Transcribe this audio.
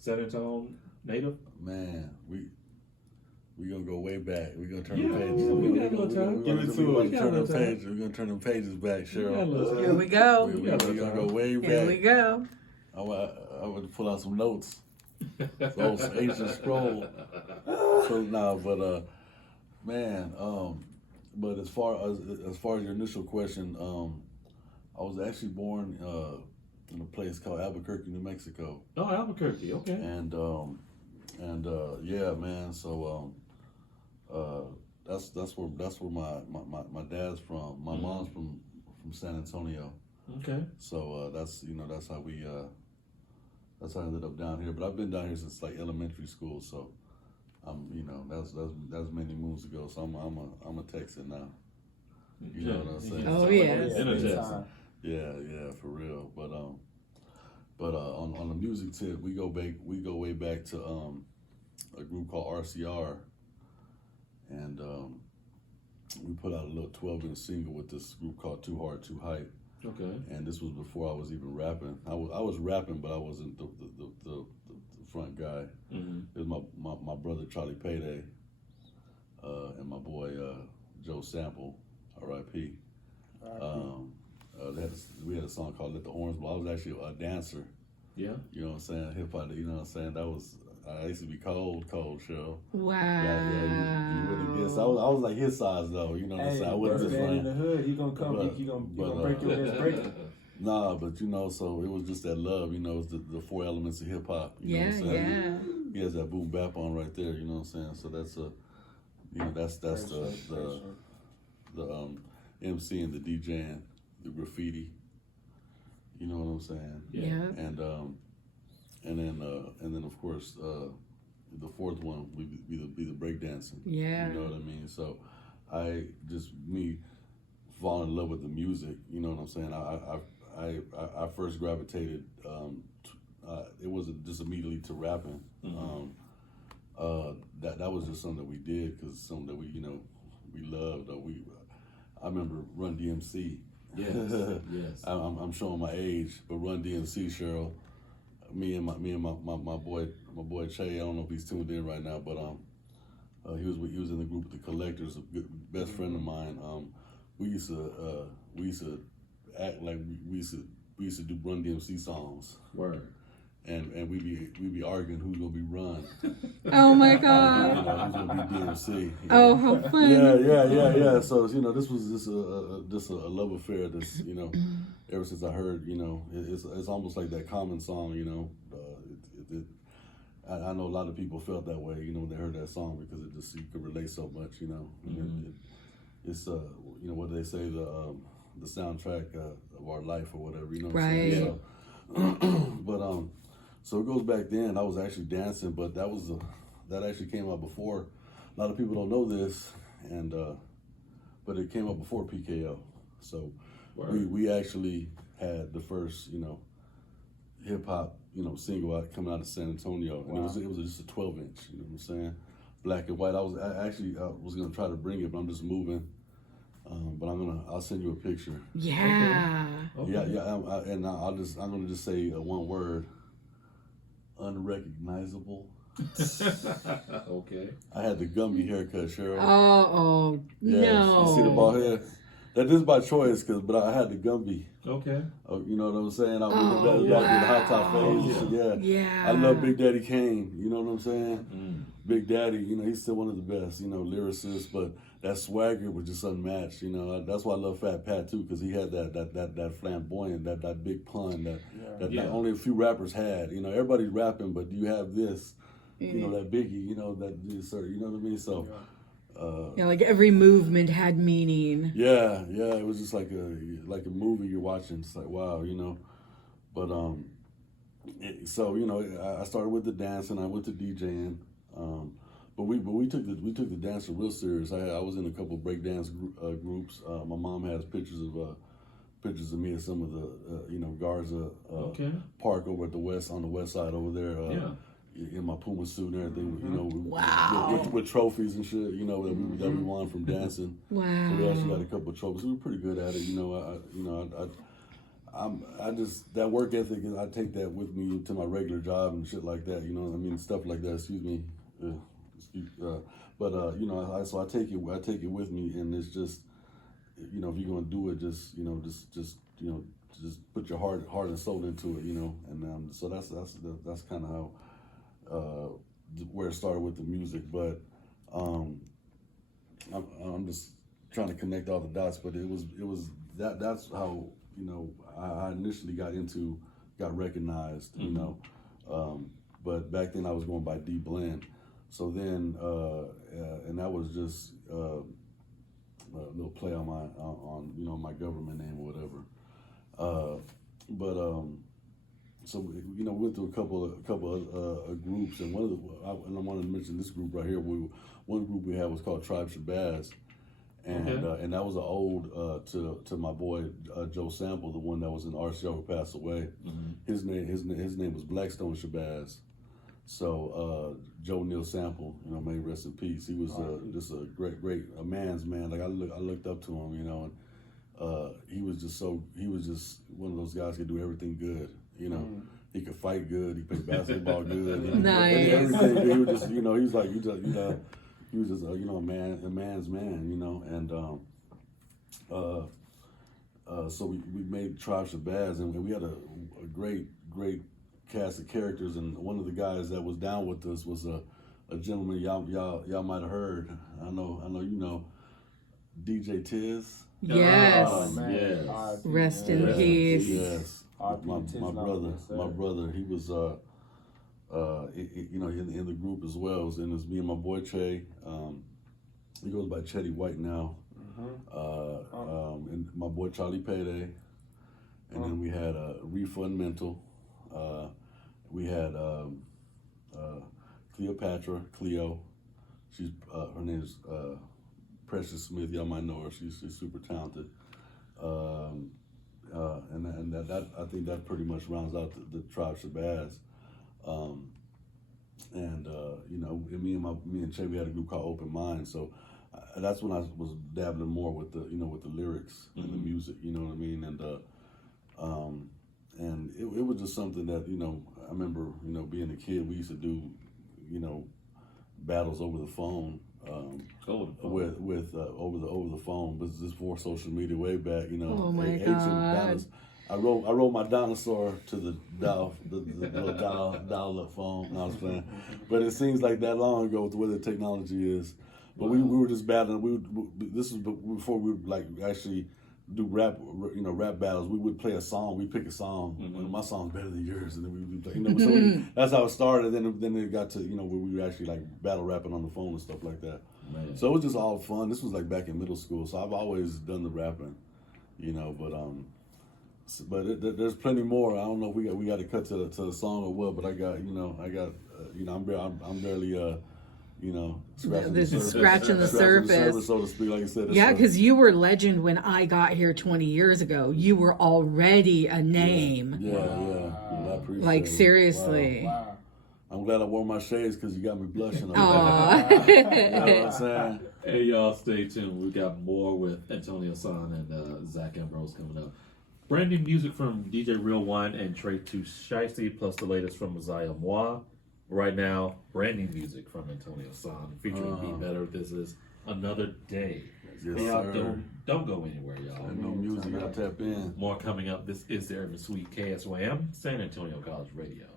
San Antonio native? Man, we gonna go way back. We gonna turn Yeah, the pages. yeah, we got a little time. Give it to We us. gonna turn the pages. We're gonna turn the pages back, We got a Cheryl. little Here time. we go. We got a gonna little go time. way Here we back. go. I want to pull out some notes. Those ancient scroll. So nah, but man, but as far as your initial question, I was actually born in a place called Albuquerque, New Mexico, Oh, Albuquerque. Okay. and yeah, man. So that's where my dad's from. My mom's from San Antonio. Okay. So that's how I ended up down here. But I've been down here since like elementary school. So that's many moons ago. So I'm a Texan now. You know what I'm saying? Oh, yeah. In a Texan. Yeah, for real. But on the music tip, we go way back to a group called RCR, and we put out a little 12-inch single with this group called Too Hard Too Hype. Okay. And this was before I was even rapping. I was rapping, but I wasn't the front guy. Mm-hmm. It was my brother Charlie Payday, and my boy Joe Sample, R.I.P. We had a song called "Let the Horns Blow." I was actually a dancer. Yeah. You know what I'm saying? Hip hop. You know what I'm saying? I used to be cold, Cheryl. Wow. Yeah. You wouldn't guess. I was like his size though. You know what I'm saying? I wasn't just in like. the hood. He gonna come. He gonna break your best break. Nah, but so it was just that love, it's the four elements of hip hop. You know what I'm saying? Yeah. He has that boom bap on right there, you know what I'm saying? So that's that's the MC and the DJing, the graffiti. You know what I'm saying? Yeah. And then of course the fourth one would be the breakdancing. Yeah. You know what I mean? So me falling in love with the music, you know what I'm saying? I first gravitated. It wasn't just immediately to rapping. Mm-hmm. That was just something that we did because something that we loved. I remember Run DMC. Yes. Yes. I'm showing my age, but Run DMC, Cheryl. Me and my boy Che. I don't know if he's tuned in right now, but he was in the group with the Collectors, a good best friend of mine. We used to act like we used to do Run DMC songs, Word. and we be arguing who's gonna be Run. Oh my Who's God. gonna be DMC. Oh, how fun. Yeah. So this was just a love affair. That's ever since I heard it's almost like that Common song. I know a lot of people felt that way. When they heard that song because it just you could relate so much. It's what they say the soundtrack of our life or whatever. You know what I'm Right. saying? So, but so it goes back then. I was actually dancing, but that actually came out before. A lot of people don't know this, and but it came out before PKO. So we actually had the first hip hop single coming out of San Antonio, and it was just a 12-inch. You know what I'm saying? Black and white. I was gonna try to bring it, but I'm just moving. But I'll send you a picture. Yeah. Okay. Yeah. And I'm gonna just say one word: unrecognizable. Okay. I had the Gumby haircut, Cheryl. Oh, Yeah, no. you see the bald head? That is by choice, but I had the Gumby. Okay. You know what I'm saying? I went back in the hot top phase. Yeah. I love Big Daddy Kane. You know what I'm saying? Big Daddy, he's still one of the best, lyricists, but that swagger was just unmatched. That's why I love Fat Pat too, because he had that flamboyant, that big pun that only a few rappers had. Everybody's rapping, but do you have this? That Biggie. That sir. You know what I mean? So. Like every movement had meaning. Yeah, it was just like a movie you're watching. It's like wow, But I started with the dance and I went to DJing. But we took the dance real serious. I was in a couple of breakdance groups. My mom has pictures of me at some of the Garza Park over at on the west side over there. In my Puma suit and everything, Wow. with trophies and shit, that we won from dancing. Wow. So we actually got a couple of trophies. We were pretty good at it, I just that work ethic. I take that with me to my regular job and shit like that. You know what I mean? Stuff like that. Excuse me. You know, so I take it with me, and it's just, you know, if you're gonna do it, just you know, just put your heart and soul into it, you know. And so that's kind of how where it started with the music. But I'm just trying to connect all the dots. But it was that's how, you know, I initially got recognized, you know. But back then I was going by D Blend. So then, and that was just a little play on you know, my government name or whatever. So you know, we went through a couple of groups, and and I wanted to mention this group right here. One group we had was called Tribe Shabazz, and and that was an ode to my boy Joe Sample, the one that was in RCR who passed away. His name was Blackstone Shabazz. So Joe Neal Sample, you know, may he rest in peace. He was just a great a man's man. Like I looked up to him, you know, and he was just one of those guys who could do everything good. You know, he could fight good. He played basketball good. Nice. Everything. He was just, you know, he was like he was just you know, a man's man. You know, and so we made Tribe Shabazz, and we had a great cast of characters, and one of the guys that was down with us was a gentleman y'all might have heard. I know you know, DJ Tiz. Yes. Oh, man. Yes. Rest in peace. Yes. My brother. He was you know, in the group as well. And it's me and my boy Che. He goes by Chetty White now. And my boy Charlie Payday. And then we had Refund Mental. We had Cleopatra, Cleo. She's her name is Precious Smith. Y'all might know her. She's super talented. And that I think that pretty much rounds out the Tribe Shabazz. You know, me and Che, we had a group called Open Mind. So that's when I was dabbling more with the, you know, with the lyrics and the music. You know what I mean? And it was just something that, you know, I remember, you know, being a kid, we used to do, you know, battles over the phone. With over the phone, but this before social media, way back, you know. Oh my God! I wrote my dinosaur to the little dial up phone. No, I was playing, but it seems like that long ago with the way the technology is. But we were just battling. This was before we would like actually do rap battles. We would play a song. We pick a song. My song's better than yours, and then we would play. You know, so that's how it started. Then it got to, you know, where we were actually like battle rapping on the phone and stuff like that. Man. So it was just all fun. This was like back in middle school, so I've always done the rapping, you know. But there's plenty more. I don't know if we got to cut to the song or what. But I got I'm barely you know, scratching the surface, so to speak. Like I said, yeah, because you were legend when I got here 20 years ago. You were already a name. Yeah. I appreciate like it. seriously. Wow. I'm glad I wore my shades because you got me blushing. Aww. You know what I'm saying? Hey, y'all, stay tuned. We got more with Antonio San and Zach Ambrose coming up. Brand new music from DJ Real One and Trey Too Shiesty, plus the latest from Messiah Moi. Right now, brand new music from Antonio San featuring Be Better. This is Another Day. Yes, y'all don't go anywhere, y'all. No music, y'all tap in. More coming up. This is the Urban Suite KSYM, San Antonio College Radio.